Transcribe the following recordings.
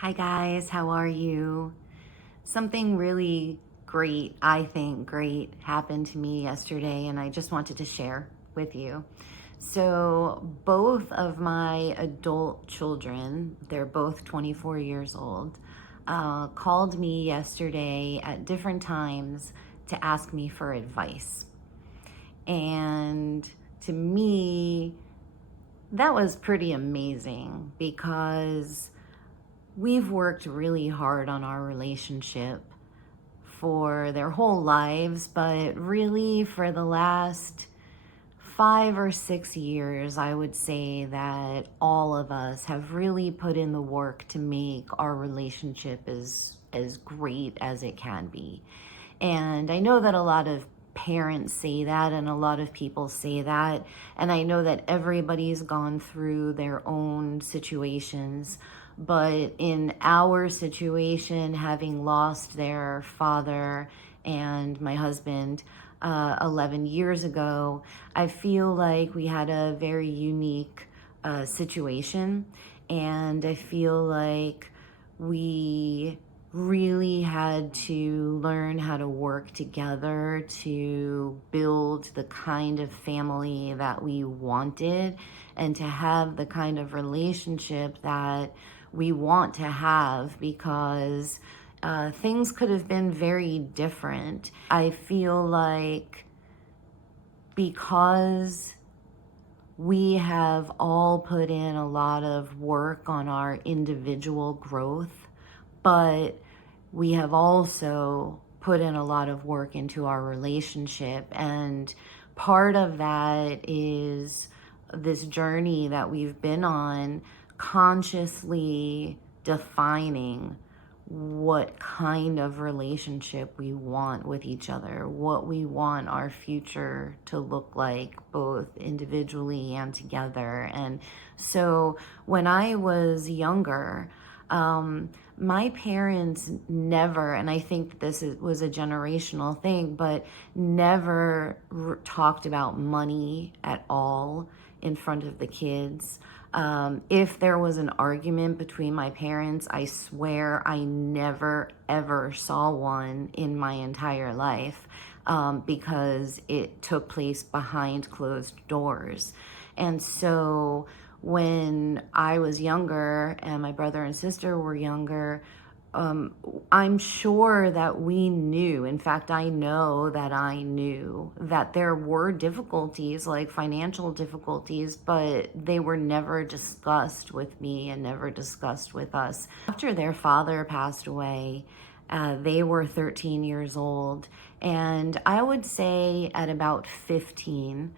Hi guys, how are you? Something really great, I think great, happened to me yesterday and I just wanted to share with you. So both of my adult children, they're both 24 years old, called me yesterday at different times to ask me for advice. And to me, that was pretty amazing because we've worked really hard on our relationship for their whole lives, but really for the last 5 or 6 years, I would say that all of us have really put in the work to make our relationship as great as it can be. And I know that a lot of parents say that and a lot of people say that. And I know that everybody's gone through their own situations. But in our situation, having lost their father and my husband 11 years ago, I feel like we had a very unique situation. And I feel like we really had to learn how to work together to build the kind of family that we wanted and to have the kind of relationship that we want to have because things could have been very different. I feel like because we have all put in a lot of work on our individual growth, but we have also put in a lot of work into our relationship. And part of that is this journey that we've been on, consciously defining what kind of relationship we want with each other, what we want our future to look like, both individually and together. And so when I was younger, my parents never, and I think was a generational thing, but never talked about money at all in front of the kids. If there was an argument between my parents, I swear I never ever saw one in my entire life because it took place behind closed doors. And so when I was younger and my brother and sister were younger, I'm sure that we knew, in fact, I know that I knew that there were difficulties, like financial difficulties, but they were never discussed with me and never discussed with us. After their father passed away, they were 13 years old. And I would say at about 15,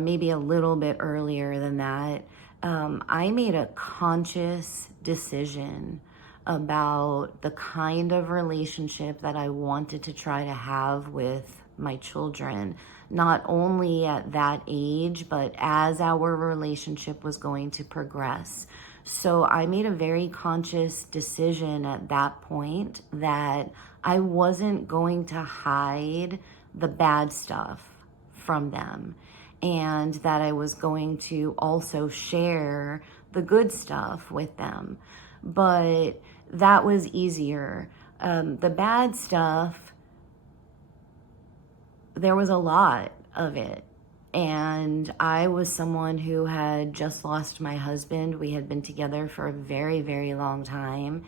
maybe a little bit earlier than that, I made a conscious decision about the kind of relationship that I wanted to try to have with my children, not only at that age, but as our relationship was going to progress. So I made a very conscious decision at that point that I wasn't going to hide the bad stuff from them, and that I was going to also share the good stuff with them. But that was easier. The bad stuff, there was a lot of it. And I was someone who had just lost my husband. We had been together for a very, very long time.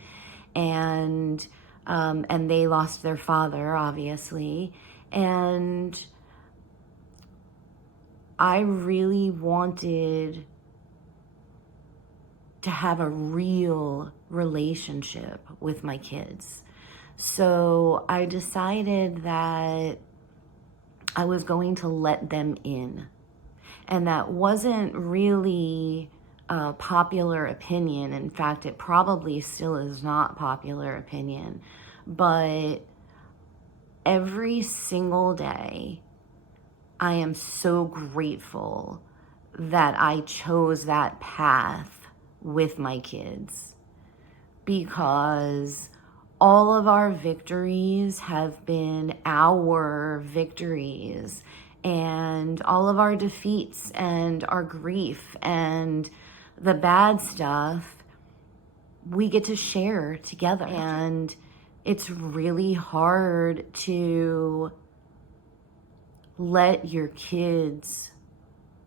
And they lost their father, obviously. And I really wanted to have a real relationship with my kids. So I decided that I was going to let them in. And that wasn't really a popular opinion. In fact, it probably still is not popular opinion. But every single day, I am so grateful that I chose that path with my kids, because all of our victories have been our victories, and all of our defeats and our grief and the bad stuff we get to share together. And it's really hard to let your kids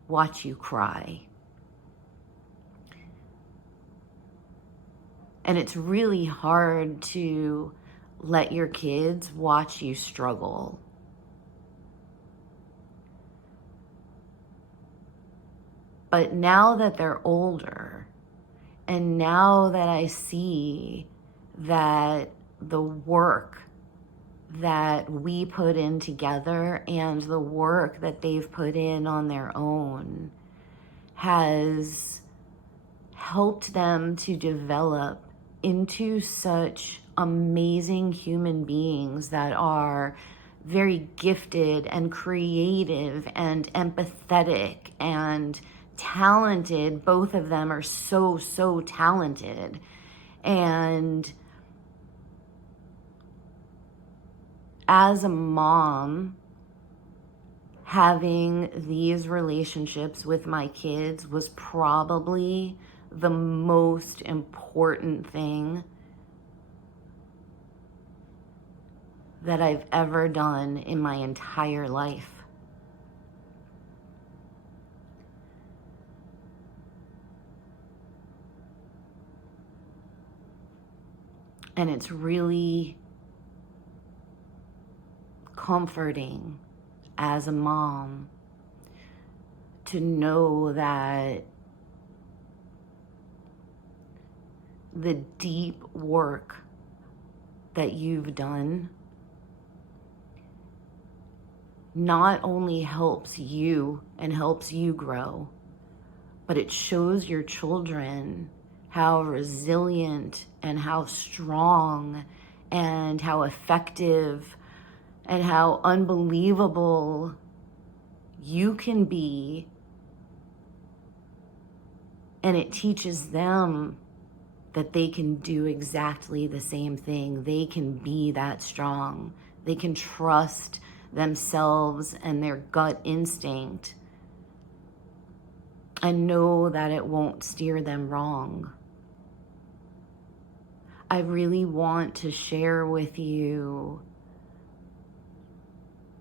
watch you cry. And it's really hard to let your kids watch you struggle. But now that they're older, and now that I see that the work that we put in together and the work that they've put in on their own has helped them to develop into such amazing human beings that are very gifted and creative and empathetic and talented. Both of them are so talented. And as a mom, having these relationships with my kids was probably the most important thing that I've ever done in my entire life. And it's really comforting as a mom to know that the deep work that you've done not only helps you and helps you grow, but it shows your children how resilient and how strong and how effective and how unbelievable you can be. And it teaches them that they can do exactly the same thing. They can be that strong. They can trust themselves and their gut instinct and know that it won't steer them wrong. I really want to share with you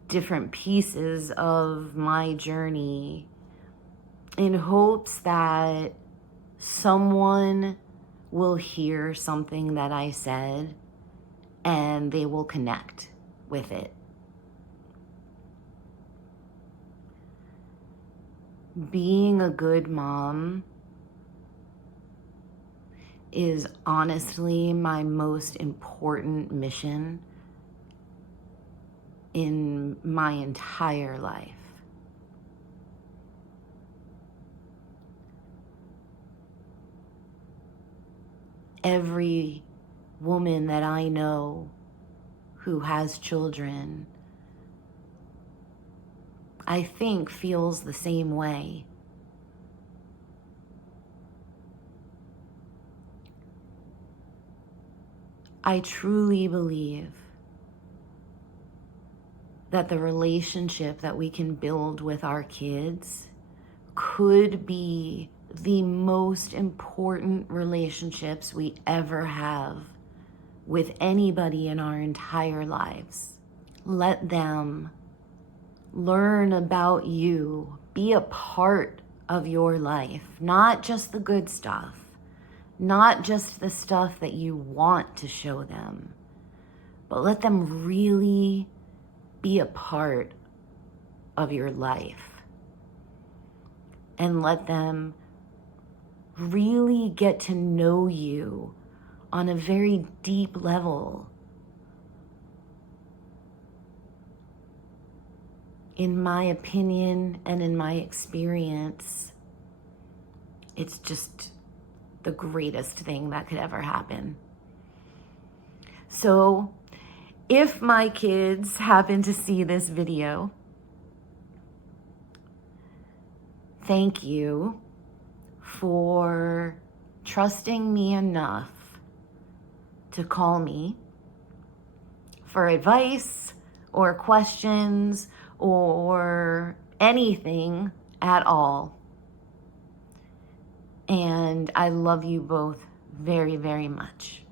different pieces of my journey in hopes that someone will hear something that I said and they will connect with it. Being a good mom is honestly my most important mission in my entire life. Every woman that I know who has children, I think, feels the same way. I truly believe that the relationship that we can build with our kids could be the most important relationships we ever have with anybody in our entire lives. Let them learn about you, be a part of your life, not just the good stuff, not just the stuff that you want to show them, but let them really be a part of your life. And let them really get to know you on a very deep level. In my opinion and in my experience, it's just the greatest thing that could ever happen. So, if my kids happen to see this video, thank you for trusting me enough to call me for advice or questions or anything at all. And I love you both very, very much.